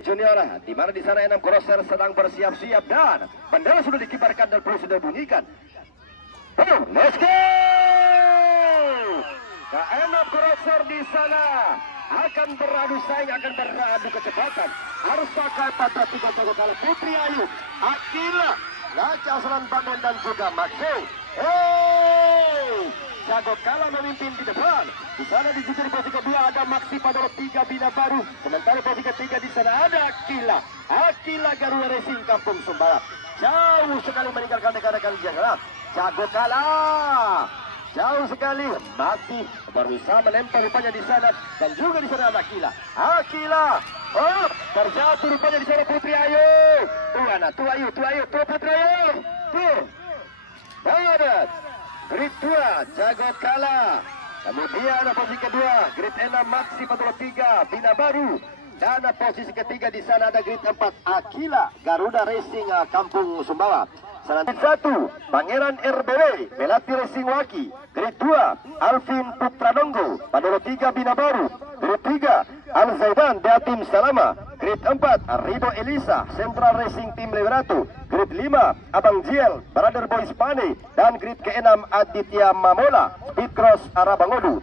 Junior, di mana di sana 6 crosser sedang bersiap-siap dan bendera sudah dikibarkan dan perlu sudah bunyikan. Oh, let's go! Ke-6 crosser di sana akan beradu saing, akan beradu kecepatan. Harus pakai pada 3 jago kalah Putri Ayu, Akila, Naca Aslan Bandung dan juga Maxo. Jago kalah memimpin di depan. Di sana di posisi kedua ada Maxi Padoro 3 Bina Baru. Sementara posisi ketiga di sana ada Akila. Akila Garuda Racing Kampung Sumbawa. Jauh sekali meninggalkan rekan-rekan Jakarta. Jago kalah. Jauh sekali. Maxi berusaha melempar rupanya di sana dan juga di sana ada Akila. Akila. Oh, terjatuh rupanya di sana Putri Ayu. Tuh Ayu, tuh Putri Ayu. Tuh. Barat. Grid 2, Jago kalah. Kemudian posisi kedua, Grid 6, Maxi Padoro 3, Bina Baru. Dan posisi ketiga di sana ada Grid 4, Akila, Garuda Racing Kampung Sumbawa. Selanjutnya 1, Pangeran RBW, Melati Racing Waki. Grid 2, Alvin Putranonggo, Padoro 3, Bina Baru. Grid 3, Al Zaidan, Datim Salama. Grid 4, Rido Elisa, Central Racing Team Liberato. Grid 5, Abang Jiel, Brother Boys Pane. Dan grid ke-6, Aditya Mamola, Speedcross Arabangodu.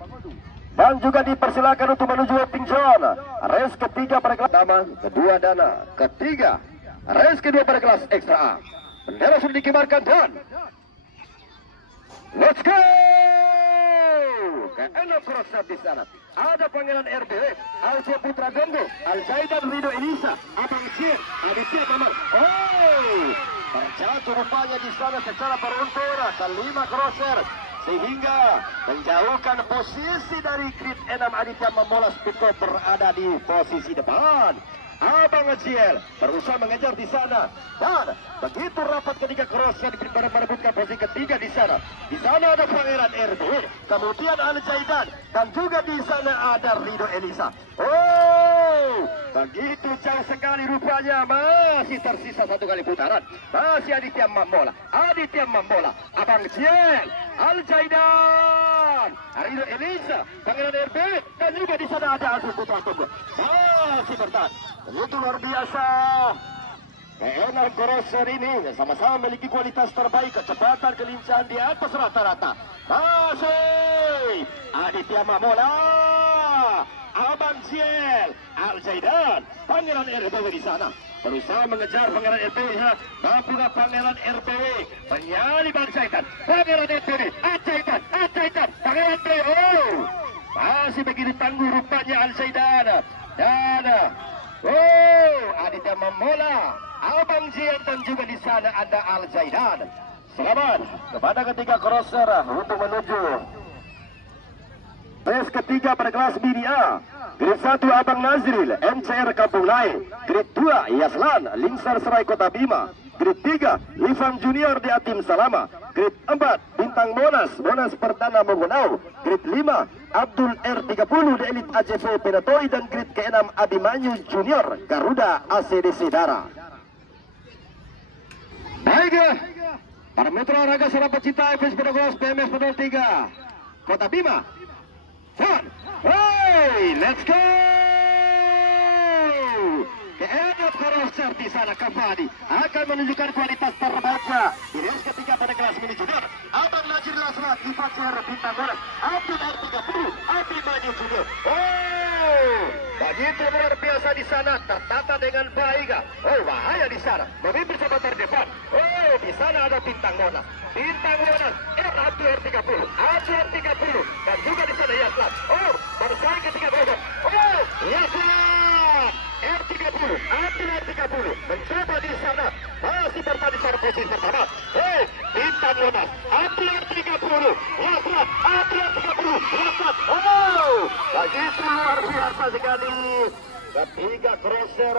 Dan juga dipersilakan untuk menuju waiting zone. Race ketiga pada kelas pertama, kedua dana, ketiga. Race kedua pada kelas ekstra A. Bendera sudah dikibarkan dan let's go! Ke-6 crosser di sana. Ada Pangeran RBW, Alcia Putra Gondo, Al Zaidan Rido Elisa, Abang Jiel, Aditya Mamal. Oh, terjatuh rupanya di sana secara beruntun ke-5 crosser sehingga menjauhkan posisi dari grid 6 Aditya Mamola Speedco berada di posisi depan. Abang Jiel berusaha mengejar di sana dan begitu rapat ketika crosser merebutkan posisi ketiga di sana. Di sana ada Pangeran RBW, kemudian Al Zaidan dan juga di sana ada Rido Elisa. Oh, begitu jauh sekali rupanya. Masih tersisa 1 kali putaran. Masih Aditya Mamola, Abang Jiel, Al Zaidan, Rido Elisa, Pangeran RBW dan juga di sana ada Alvin Putra Tunggu. Masih bertahan. Itu luar biasa. Ke-6 crosser ini sama-sama memiliki kualitas terbaik, kecepatan, kelincahan di atas rata-rata. Masih Aditya Mamola, Abang Jiel, Al Zaidan, Pangeran RBW di sana berusaha mengejar Pangeran RBW. Mampukah Pangeran RBW menyali Bang Zaidan? Pangeran RBW, Al Zaidan, Pangeran RBW. Oh, masih begitu tangguh rupanya Al Zaidan dan Aditya Mamola, Abang Jiel dan juga di sana ada Al Zaidan. Selamat kepada ketiga crosser untuk menuju race ketiga pada kelas Mini A. Grid 1 Abang Nazril, NCR Kampung Lae. Grid 2 Yaslan, Lingsar Serai Kota Bima. Grid 3 Ivan Junior di Atim Salama. Grid 4 Bintang Monas Perdana Mongonau. Grid 5 Abdul R30 di Elite AJV Penatoi dan grid ke-6 Abimanyu Junior Garuda ACDC Dara. Baik, para mitra olahraga serta pecinta FS Pedagogos PMS Pedal 3 Kota Bima. Hey, let's go! Ke-6 crosser di sana kembali akan menunjukkan kualitas terbaiknya di race ketiga pada kelas mini junior. Abang Najir Lasrat, Ivan Sihar Bintang Monas, Abdul R30, Abimanyu Junior. Oh, begitu luar biasa di sana, tertata dengan baik. Oh, bahaya di sana, memimpin sahabat terdepan. Oh, di sana ada Bintang Monas, Abdul R30, dan juga di sana Yaslan. Oh, bersaing ketika berada. Oh, Yaslan R30, Abdul R30 mencoba di sana, masih bertahan di sana posisi pertama. Hey, Bintang Monas, Abdul R30, Yaslan, Abdul R30, Yaslan. Oh, begitu luar biasa sekali. Ketiga crosser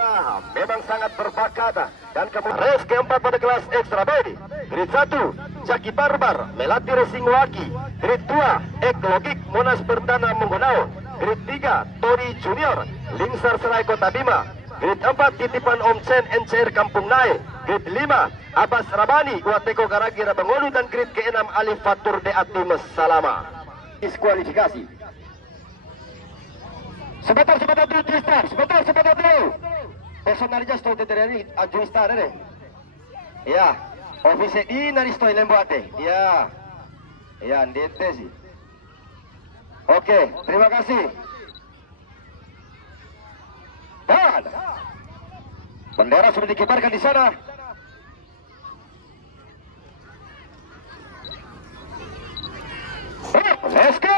memang sangat berbakat. Dan kemudian race keempat pada kelas ekstra B. Grid 1 Jaki Barbar, Melati Racing Waki. Grid 2 Eklogik, Monas Perdana Mongonau. Grid 3 Tori Junior, Lingsar Serai Kota Bima. Grid 4 Titipan Om Chen, NCR Kampung Nae. Grid 5 Abbas Rabani, Wateko Garagi Rabangolu. Dan grid ke-6 Alif Fatur de Atim Salama. Diskualifikasi. Sebentar dulu Tristan, sebentar dulu. personalnya sto teterani ajustare deh. Ya, office di nari sto lembuate. Ya. Ya, ndete sih. Oke, terima kasih. Dan bendera sudah dikibarkan di sana. Let's go!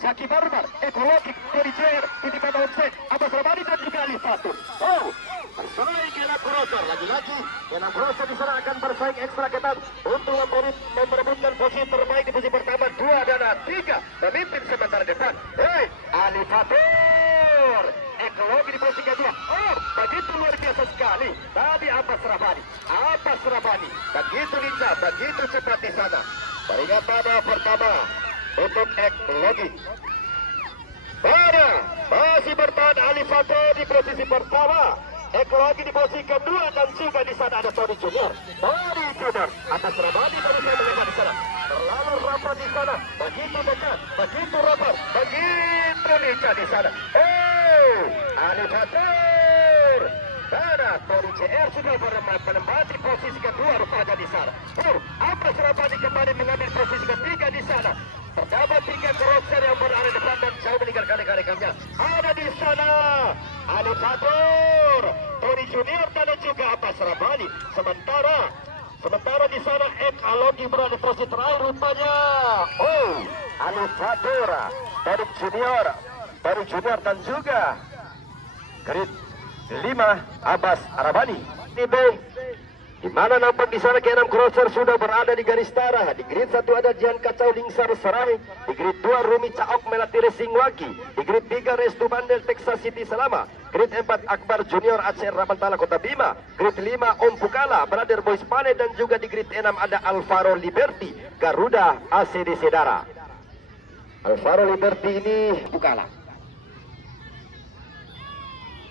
Zaki Barbar, ekologi dari JR, titipan offset, Abbas Rabani dan juga Ali Fatur. Oh, bersaing Enam Crosser, lagi-lagi Enam Crosser di sana akan bersaing ekstra ketat untuk memperebutkan posisi terbaik di posisi pertama, 2 dan 3, memimpin sementara depan. Hei, Ali Fatur, ekologi di posisi kedua. Oh, begitu luar biasa sekali. Tadi Abbas Rabani, begitu lincah, begitu cepat di sana. Peringatan pertama untuk ekologi. Pada masih bertahan Ali Fatur di posisi pertama, ekologi di posisi kedua, dan juga di sana ada Tony Junior. Abbas Rabani baru saya melihat di sana. Terlalu rapat di sana, begitu dekat, begitu rapat, begitu lincah di sana. Oh, Ali Fatur. Karena Tony JR sudah menempati posisi kedua rupanya di sana. Oh, Abbas Rabani kembali mengambil posisi ketiga di sana. Terdapat 3 crosser yang berada depan dan jauh meninggalkan rekan-rekannya. Ada di sana Ali Fatur, Tony Junior dan juga Abbas Rabani. Sementara di sana ekologi berada di posisi terakhir rupanya. Oh, Ali Fatur, Tony Junior dan juga grid 5 Abbas Rabani. Di mana nampak di sana ke-6 crosser sudah berada di garis tara. Di grid 1 ada Jian Kacau Lingsar Serai. Di grid 2 Rumi Caok Melati Racing Waki. Di grid 3 Restu Bandel Texas City Selama. Grid 4 Akbar Junior Aceh Ramantala Kota Bima. Grid 5 Om Pukala Brother Boys Pane, dan juga di grid 6 ada Alvaro Liberty Garuda ACDC Dara. Alvaro Liberty ini Pukala.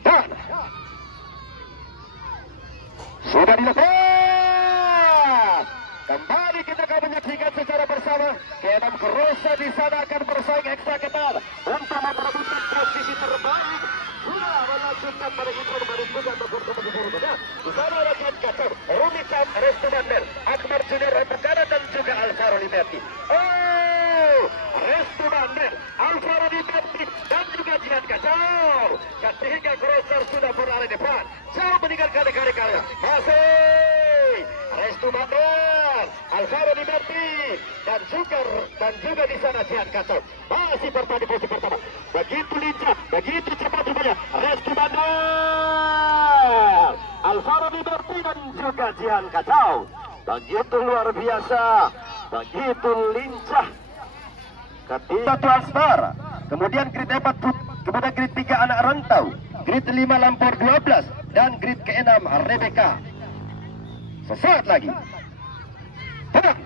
Dan sudah dilepas. Kembali kita akan menyaksikan secara bersama ke-6 crosser di sana akan bersaing ekstra ketat untuk memperebutkan posisi terbaik. Sudah melanjutkan pada intro baru juga bertemu di berikutnya. Di sana ada Jian Kacau, Rumi Cam, Restu Bandel, Akbar Junior Opekara dan juga Alvaro Liberty. Oh, Restu Bandel, Alvaro Liberty dan juga Jian Kacau. Ketiga crosser sudah berada di depan, jauh meninggalkan rekan-rekannya. Masih Restu Bandel, Alvaro Liberty dan juga di sana Jian Kacau masih bertahan di posisi pertama. Begitu lincah, begitu cepat rupanya Restu Bandel, Alvaro Liberty dan juga Jian Kacau. Begitu luar biasa, begitu lincah. Ketiga Transtar, kemudian grid 4, kemudian grid 3 Anak Rantau, grid 5 Lampor 12 dan grid ke-6 Rebecca. Sesaat lagi. Tenang.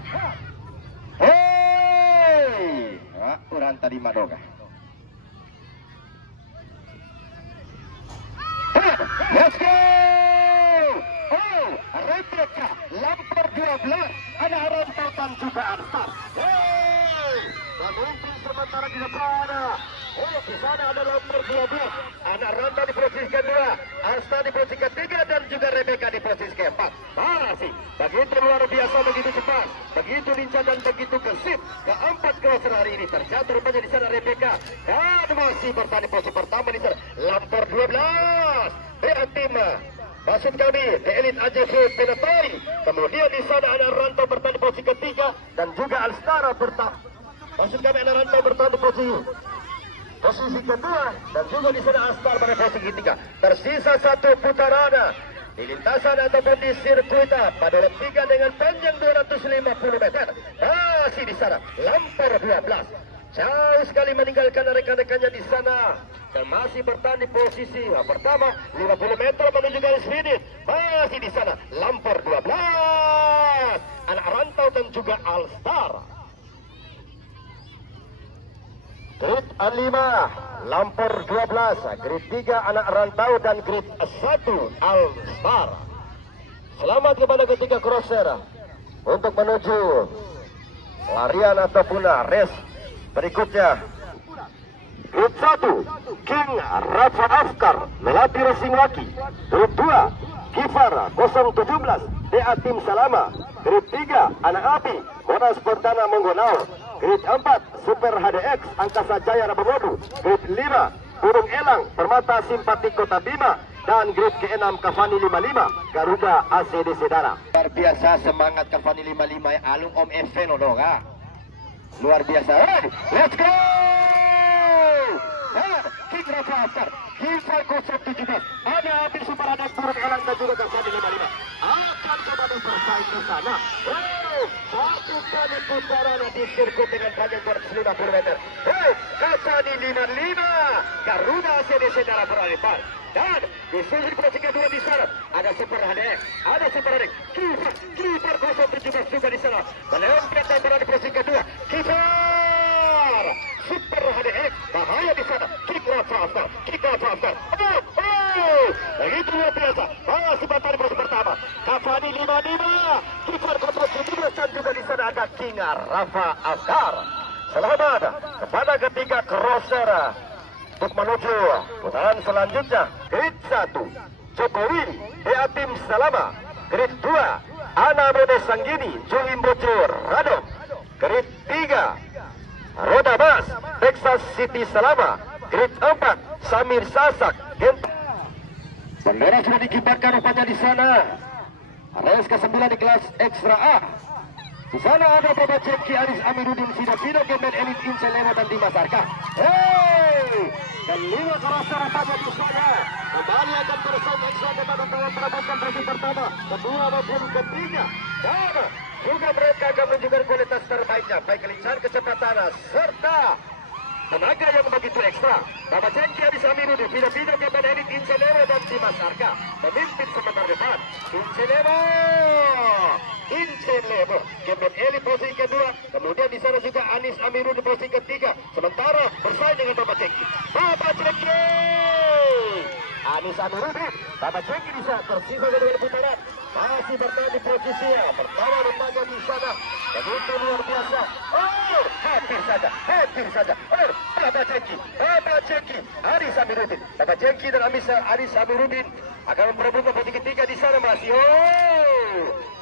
Hei, kurang tadi Madoga. Let's go. Oh, Rebecca Lampor 12 Anak Rantau dan juga Ansar. Hei, memimpin sementara di depan. Oh, di sana ada Lampor 12 Anak Rantau di posisi kedua, Asta di posisi ketiga dan juga Rebecca di posisi keempat. Masih begitu luar biasa, begitu cepat, begitu lincah dan begitu gesit. Keempat crosser hari ini terjatuh rupanya di sana Rebecca dan masih bertahan di posisi pertama di sana Lampor 12. tim maksud kami The Elite AJV Penatori. Kemudian di sana ada Rantau bertahan di posisi ketiga dan juga Alstara bertahan. Maksud kami ada Rantau bertahan di posisi kedua dan juga di sana Astar pada posisi ketiga. Tersisa satu putaran di lintasan ataupun di sirkuit pada lap 3 dengan panjang 250 meter. Masih di sana Lampor 12 jauh sekali meninggalkan rekan-rekannya di sana dan masih bertahan di posisi pertama 50 meter menuju garis finish. Masih di sana Lampor 12 Anak Rantau dan juga Alstar. Grid 5 Lampor 12, grid 3 Anak Rantau dan grid 1 Alstar. Selamat kepada ketiga crosser untuk menuju larian ataupun race berikutnya. Grup 1, King Rafa Afkar, Melati Racing Waki. Grup 2, Kifar 017, DA Tim Salama. Grup 3, Anak Api, Monas Perdana Monggonau. Grup 4, Super HDX, Angkasa Jaya Rabamodu. Grup 5, Burung Elang, Permata Simpati Kota Bima. Dan grup ke-6, Kavani 55, Garuda ACDC Dana. Luar biasa semangat Kavani 55, alung Om Even Odoga. Luar biasa. Hey, let's go! King Rafa Afkar, Kifar 017, ada Api Super Anak, Burung Elang dan juga Kavani 55. Akan kembali bersaing ke sana. Satu kali putaran di sirkuit dengan panjang 250 meter. Kavani 55, Garuda ACDC Dana beralih. Dan di sisi posisi kedua di sana ada Super HDX, Kifar 017 juga di sana. Melempet dan berada di posisi kedua. Kifar Super HDX bahaya di sana. King Rafa Afkar. Begitu luar biasa. Masih batal di posisi pertama. Kavani 55, Kifar 017 dan juga di sana ada King Rafa Afkar. Selamat kepada ketiga crosser untuk menuju putaran selanjutnya. Grid 1, Jokowi, DA Tim Salama. Grid 2, Ana Bode Sanggini, Julim Bocor, Radom. Grid 3, Roda Bas, Texas City Salama. Grid 4, Samir Sasak, bendera sudah dikibarkan rupanya di sana. Race ke-9 di kelas Ekstra A. Di sana ada Bapak Ceki, Aris Amiruddin, Sida Gembel Elit, Insel Lema dan Dimas Arka. Kelima kerasa rupanya di sana. Kembali akan bersaing ekstra kepada kawan perabotkan posisi pertama, kedua maupun ketiga. Dan juga mereka akan menunjukkan kualitas terbaiknya, baik kelincahan, kecepatan, serta tenaga yang begitu ekstra. Bapak Ceki, Aris Amiruddin, Sida Gembel Elit, Insel Lema dan Dimas Arka memimpin sementara depan. Insel Lema, Gembel Elit posisi kedua, kemudian di sana juga Anis Amiruddin posisi ketiga. Sementara bersaing dengan Bapak Ceki. Anis Amiruddin, Bapak Ceki di sana tersisa dengan putaran. Masih bertahan di posisinya. Pertama rupanya di sana. Begitu luar biasa. Hampir saja. Bapak Ceki, Anis Amiruddin. Bapak Ceki dan Anis Amiruddin akan memperebutkan posisi ketiga di sana masih.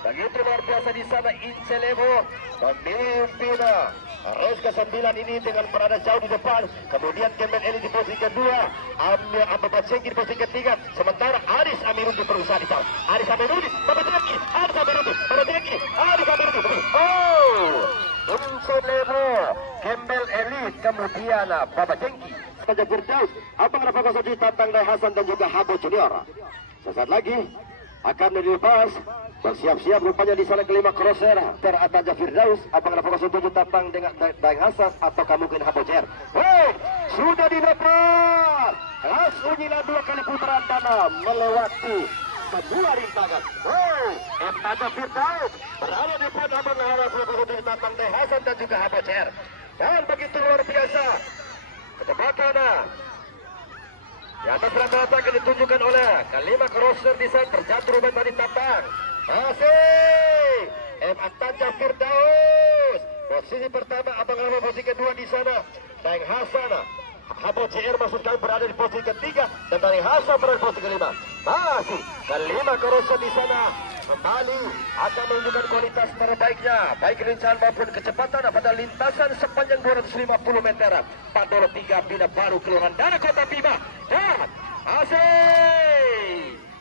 Begitu luar biasa di sana. Inselevo memimpin race ke-9 ini dengan berada jauh di depan. Kemudian Gembel Elit di posisi kedua, Bapak Ceki di posisi ketiga. Sementara Aris Amiruddin berusaha di sana. Aris Amiruddin, Bapak Ceki, Aris Amiruddin. Inselevo, Gembel Elit, kemudian Bapak Ceki. Saja Firdaus, Abang Rafa Kosoji, Tatang Dai Hasan dan juga Habo Junior. Sesaat lagi akan dilepas. Bersiap-siap rupanya di sana kelima crosser Ataja Firdaus, Abang Rafa 07 Tatang dengan Dai Hasan atau mungkin Habo Cer. Sudah dilepas. Langsung nyilah 2 kali putaran tanah melewati sebuah rintangan. Ataja Firdaus berada di depan Abang Rafa 07 Tatang Dai Hasan dan juga Habo Cer. Dan begitu luar biasa kecepatan di atas rata-rata akan ditunjukkan oleh kelima crosser di sana. Terjatuh rumah tadi Tatang. Masih Ataja Firdaus posisi pertama, Abang Rafa posisi kedua di sana. Dai Hasan, Habo CR maksud kami berada di posisi ketiga dan Dai Hasan berada di posisi kelima. Masih kelima crosser di sana kembali akan menunjukkan kualitas terbaiknya, baik kelincahan maupun kecepatan pada lintasan sepanjang 250 meter. Pandoro 3 Bina Baru, Kelurahan Dana, Kota Bima. Dan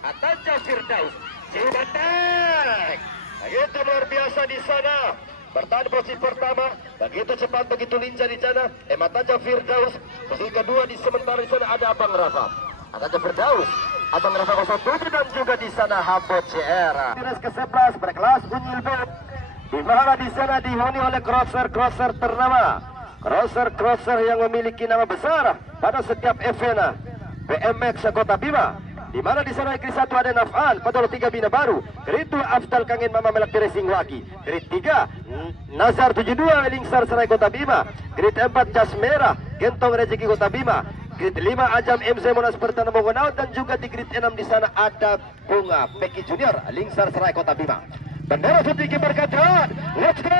Ataja Firdaus Ciubatek. Begitu luar biasa di sana. Bertahan posisi pertama, begitu cepat, begitu lincah di sana. Ataja Firdaus posisi kedua. Di sementara di sana ada Abang Rafa. Ataja Firdaus, Abang Rafa 07 dan juga di sana Habo CR. Race ke-11 berkelas Unyil Bot, di mana di sana dihuni oleh crosser ternama, crosser yang memiliki nama besar pada setiap event BMX Kota Bima. Di mana di sana Grid 1 ada Nafan, Padolo 3 Bina Baru, Grid 2 Afdal Kangen Mama Melak Racing Waki, Grid 3 Nazar 72 Lingsar Serai Kota Bima, Grid 4 Jas Merah Gentong Rezeki Kota Bima, Grid 5 Ajam MC Monas Pertana Mongonau, dan juga di Grid 6 di sana ada Bunga Peki Junior Lingsar Serai Kota Bima. Bendera sudah dikibarkan, let's go!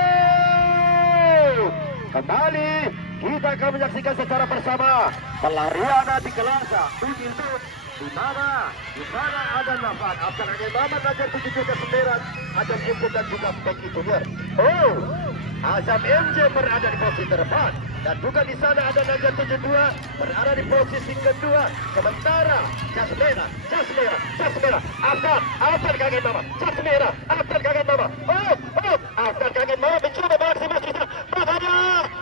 Kembali Kita akan menyaksikan secara bersama pelarian di kelas uji tut. Di sana ada Nafan, akan ada Mama Najar 7 juta 9, Azam MJ dan juga Becky Junior. Oh, Azam MJ berada di posisi terdepan dan juga di sana ada Najar 72 berada di posisi kedua. Sementara jas merah, Aftar kaget Mama, jas merah, Aftar kaget Mama. Aftar kaget Mama mencoba maksimal kita.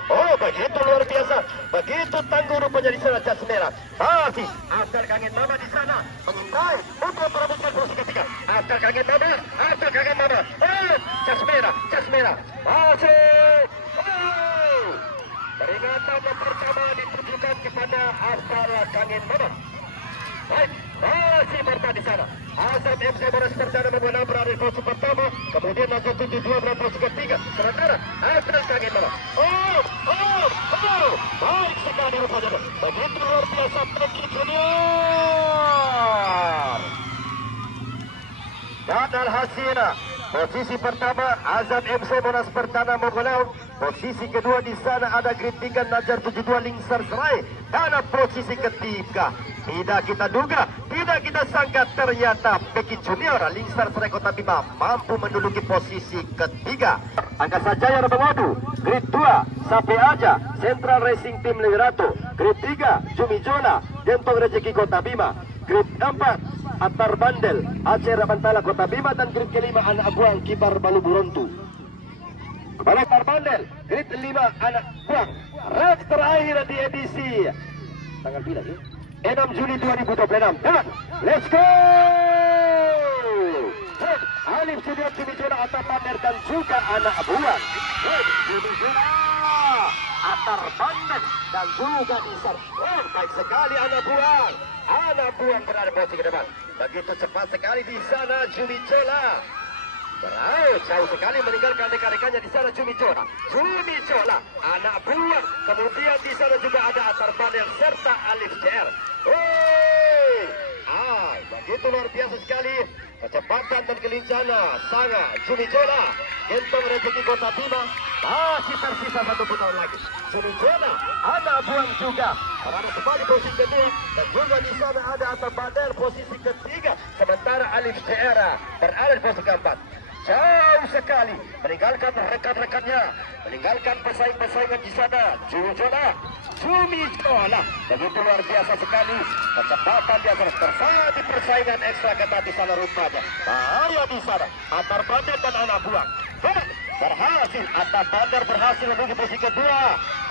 Oh, begitu luar biasa, begitu tangguh rupanya di sana jas merah. Masih Aftar kaget Mama di sana mengintai untuk merebutkan posisi ketiga. Aftar kaget Mama, jas merah, masih. Peringatan yang pertama ditujukan kepada Aftar kaget Mama. Baik, masih bertahan di sana. Azam FC Boras Pertama membuat berada di posisi pertama, kemudian Najar 72 berada di posisi ketiga. Sementara Aftar kaget Mama. Baik sekali rupanya. Begitu luar biasa Becky Junior. Dan alhasil posisi pertama Azam MC Boras Pertama Mogolau. Posisi kedua di sana ada Grid 3 Najar 72 Lingsar Serai. Dan posisi ketiga tidak kita duga, tidak kita sangka ternyata Becky Junior Lingsar Serai Kota Bima mampu menduduki posisi ketiga. Angkasa Jaya Rabawadu, Grid 2 Sape Aja Central Racing Team Lewirato, Grid 3 Jumi Jola Gentong Rezeki Kota Bima, Grid 4 Atar Bandel Aceh Rabantala Kota Bima, dan grid kelima Anak Buang Kibar Balu Burontu. Kembali Atar Bandel, grid 5 Anak Buang. Race terakhir di edisi tanggal bila ya? 6 Juli 2026. Dan let's go! Alif Sudiat Jumi Jola Atar Bandel dan juga Anak Buang. Jumi Jola Atar Bandel dan juga Nisar. Baik sekali Anak Buang. Anak Buang berada di posisi ke depan. Begitu cepat sekali di sana Jumi Jola. Jauh sekali meninggalkan rekan-rekannya di sana Jumi Jola, Anak Buang. Kemudian di sana juga ada Atar Bandel serta Alif CR. Begitu luar biasa sekali kecepatan dan kelincahan Sanga Jumi Jola, Gentong Rezeki Kota Bima. Masih tersisa 1 putaran lagi. Jumi Jola, Anak Buang juga berada kembali posisi kedua, dan juga di sana ada Atar Bandel posisi ketiga. Sementara Alif CR berada di posisi keempat. Jauh sekali meninggalkan rekan-rekannya, meninggalkan pesaing-pesaingan di sana. Jumi Jola, begitu luar biasa sekali kecepatan di atas tersaji persaingan ekstra ketat di sana rupanya. Bahaya di sana Atar Bandel dan Anak Buang. Berhasil Atar Bandel berhasil menduduki posisi kedua,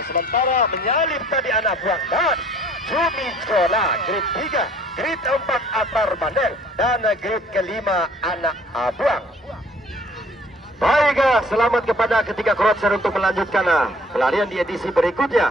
sementara menyalip tadi Anak Buang dan Jumi Jola. Grid 3, Grid 4 Atar Bandel, dan grid kelima Anak Buang. Baik, selamat kepada ketiga crowd untuk melanjutkan pelarian di edisi berikutnya.